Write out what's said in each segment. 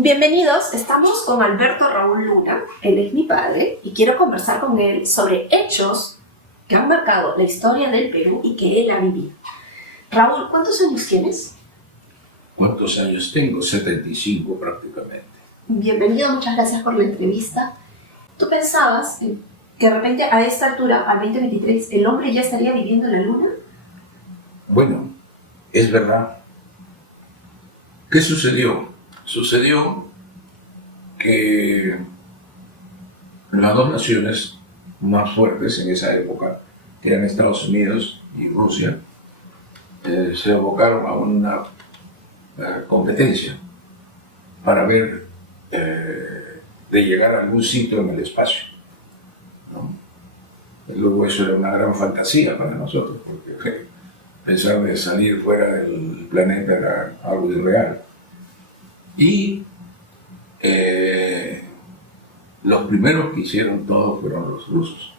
Bienvenidos, estamos con Alberto Raúl Luna, él es mi padre y quiero conversar con él sobre hechos que han marcado la historia del Perú y que él ha vivido. Raúl, ¿cuántos años tienes? ¿Cuántos años tengo? 75 prácticamente. Bienvenido, muchas gracias por la entrevista. ¿Tú pensabas que de repente a esta altura, al 2023, el hombre ya estaría viviendo en la luna? Bueno, es verdad. ¿Qué sucedió? Sucedió que las dos naciones más fuertes en esa época, que eran Estados Unidos y Rusia, se abocaron a una competencia para ver de llegar a algún sitio en el espacio, ¿no? Y luego eso era una gran fantasía para nosotros, porque pensar de salir fuera del planeta era algo irreal. Y los primeros que hicieron todo fueron los rusos.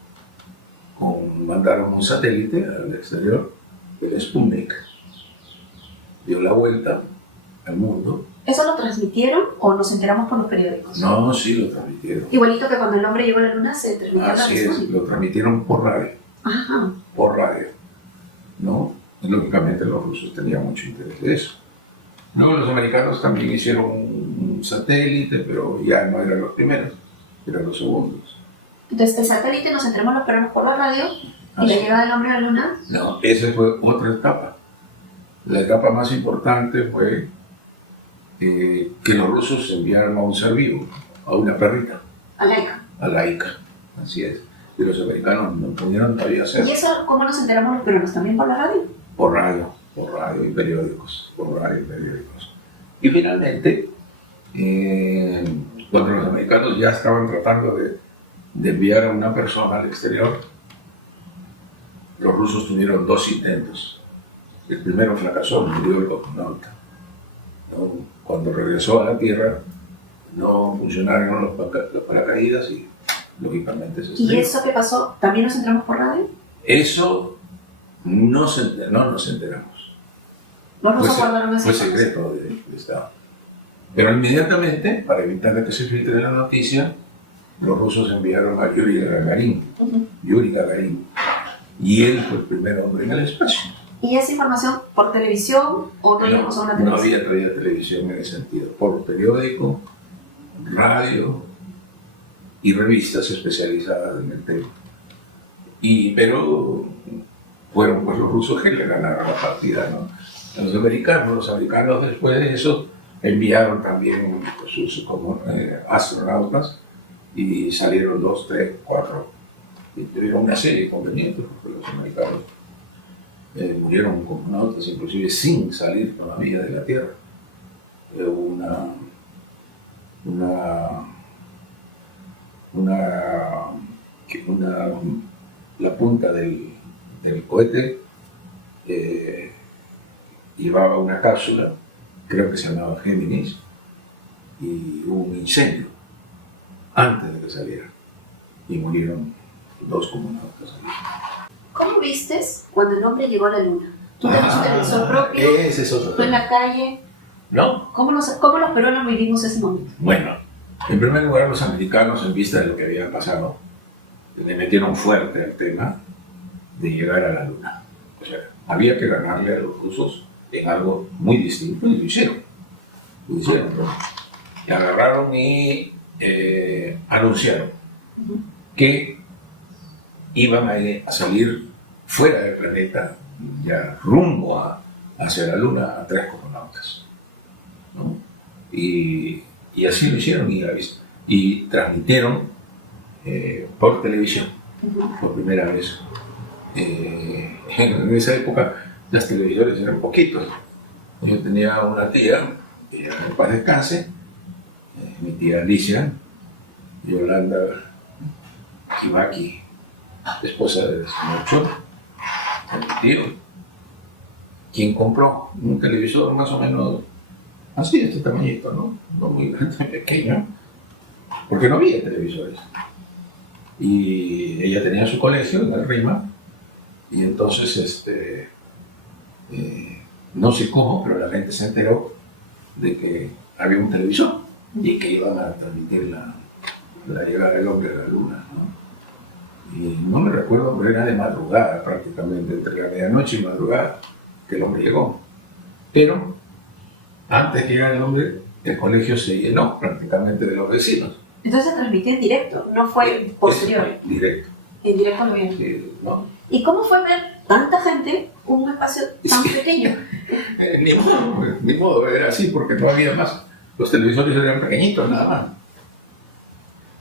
Mandaron un satélite al exterior, el Sputnik, dio la vuelta al mundo. ¿Eso lo transmitieron o nos enteramos por los periódicos? No, sí lo transmitieron. Igualito que cuando el hombre llegó a la luna se transmitió. Así es, lo transmitieron por radio. Ajá. Por radio, ¿no? Y lógicamente los rusos tenían mucho interés de eso. Luego los americanos también hicieron un satélite, pero ya no eran los primeros, eran los segundos. Entonces, el satélite nos enteramos los peruanos por la radio y la llegada del hombre a la luna. No, esa fue otra etapa. La etapa más importante fue que los rusos enviaron a un ser vivo, a una perrita. A Laika. A Laika, así es. Y los americanos no pudieron todavía hacer. ¿Y eso cómo nos enteramos los peruanos? ¿También por la radio? Por radio y periódicos, por radio y periódicos. Y finalmente, cuando los americanos ya estaban tratando de enviar a una persona al exterior, los rusos tuvieron dos intentos. El primero fracasó, murió el cosmonauta, ¿no? Cuando regresó a la Tierra, no funcionaron los paracaídas y lógicamente se estrelló. ¿Y eso qué pasó? ¿También nos enteramos por radio? Eso no nos enteramos. Los rusos guardaron esa Fue información. secreto de Estado. Pero inmediatamente, para evitar que se filtre la noticia, los rusos enviaron a Yuri Gagarin. Yuri Gagarin. Y él fue el primer hombre en el espacio. ¿Y esa información por televisión o no llegamos a una televisión? No había todavía televisión en ese sentido. Por periódico, radio y revistas especializadas en el tema. Pero fueron pues los rusos que le ganaron la partida, ¿no? Los americanos después de eso enviaron también pues, sus astronautas y salieron 2, 3, 4 y tuvieron una serie de inconvenientes porque los americanos murieron cosmonautas inclusive sin salir todavía de la Tierra. La punta del cohete llevaba una cápsula, creo que se llamaba Géminis, y hubo un incendio antes de que saliera y murieron 2 cosmonautas. ¿Cómo vistes cuando el hombre llegó a la luna? ¿Tú tenías un televisor propio? Ese es otro ¿Tú en tema. la calle? ¿No? ¿Cómo los peruanos vivimos ese momento? Bueno, en primer lugar los americanos, en vista de lo que había pasado, le metieron fuerte al tema de llegar a la luna. O sea, había que ganarle a los rusos en algo muy distinto y lo hicieron. ¿No? Y agarraron y anunciaron que iban a salir fuera del planeta, ya rumbo hacia la luna, a 3 cosmonautas, ¿no? Y así lo hicieron y transmitieron por televisión por primera vez. En esa época las televisores eran poquitos. Yo tenía una tía, en paz descanse, mi tía Alicia, Yolanda Kibaki, esposa de Sinocho, mi tío, quien compró un televisor más o menos así, de este tamañito, ¿no? No muy grande, pequeño, porque no había televisores. Y ella tenía su colegio en el RIMA, y entonces, no sé cómo, pero la gente se enteró de que había un televisor y que iban a transmitir la llegada del hombre a la luna, ¿no? Y no me recuerdo, pero era de madrugada prácticamente, entre la medianoche y madrugada, que el hombre llegó. Pero antes que llegara el hombre, el colegio se llenó prácticamente de los vecinos. Entonces transmitió en directo, no fue posterior. Directo. En directo lo vieron. ¿No? ¿Y cómo fue ver tanta gente en un espacio tan pequeño? Ni modo, era así porque no había más. Los televisores eran pequeñitos, nada más.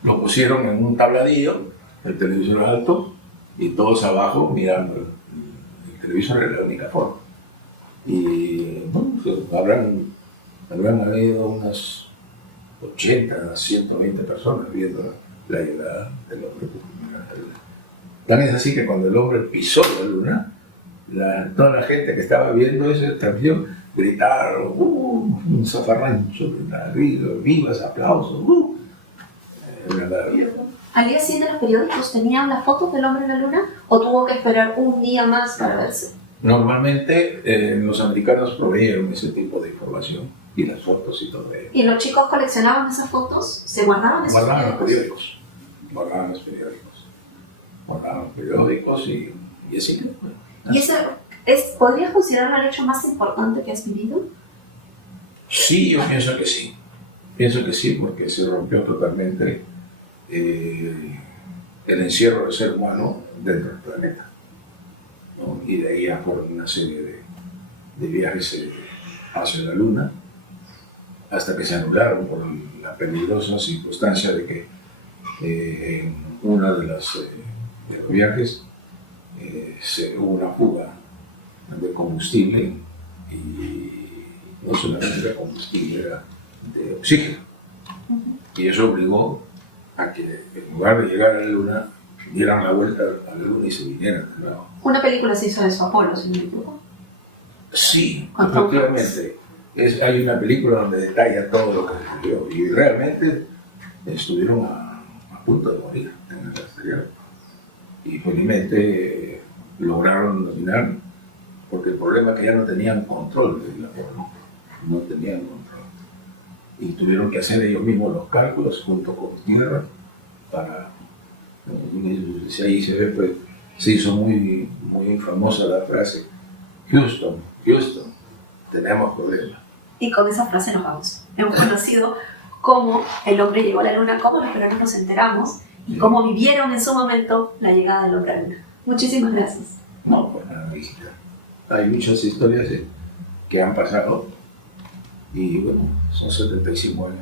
Lo pusieron en un tabladillo, el televisor alto, y todos abajo mirando. El televisor era la única forma. Y bueno, habrán habido unas 80, 120 personas viendo la llegada del hombre por primera vez. Tan es así que cuando el hombre pisó la luna, toda la gente que estaba viendo esa transmisión gritaron, un zafarrancho, vivas, aplausos, era maravilloso. ¿Al día siguiente los periódicos tenían las fotos del hombre en la luna o tuvo que esperar un día más para verse? Normalmente los americanos proveyeron ese tipo de información y las fotos y todo ello. ¿Y los chicos coleccionaban esas fotos? ¿Se guardaban esos periódicos? Guardaban los periódicos y así. ¿Y ese podrías considerarlo el hecho más importante que has vivido? Sí, yo pienso que sí. Pienso que sí, porque se rompió totalmente el encierro del ser humano dentro del planeta, ¿no? Y de ahí ya fueron una serie de viajes hacia la Luna, hasta que se anularon por la peligrosa circunstancia de que en uno de los viajes hubo una fuga de combustible y no solamente de combustible, era de oxígeno. Y eso obligó a que en lugar de llegar a la Luna, dieran la vuelta a la Luna y se vinieran de nuevo. Una película se hizo de eso, Apolo, si no me equivoco. Sí, efectivamente. Hay una película donde detalla todo lo que sucedió y realmente estuvieron a punto de morir en el exterior. Y felizmente lograron dominar, porque el problema es que ya no tenían control de la forma, no tenían control. Y tuvieron que hacer ellos mismos los cálculos junto con tierra para... Ahí se ve, pues, se hizo muy, muy famosa la frase: Houston, Houston, tenemos problemas. Y con esa frase nos vamos. Hemos conocido cómo el hombre llegó a la luna, cómo los peruanos nos enteramos y cómo vivieron en su momento la llegada del hombre a la luna. Muchísimas gracias. No, pues nada, visita. Hay muchas historias que han pasado y bueno, son 75 años.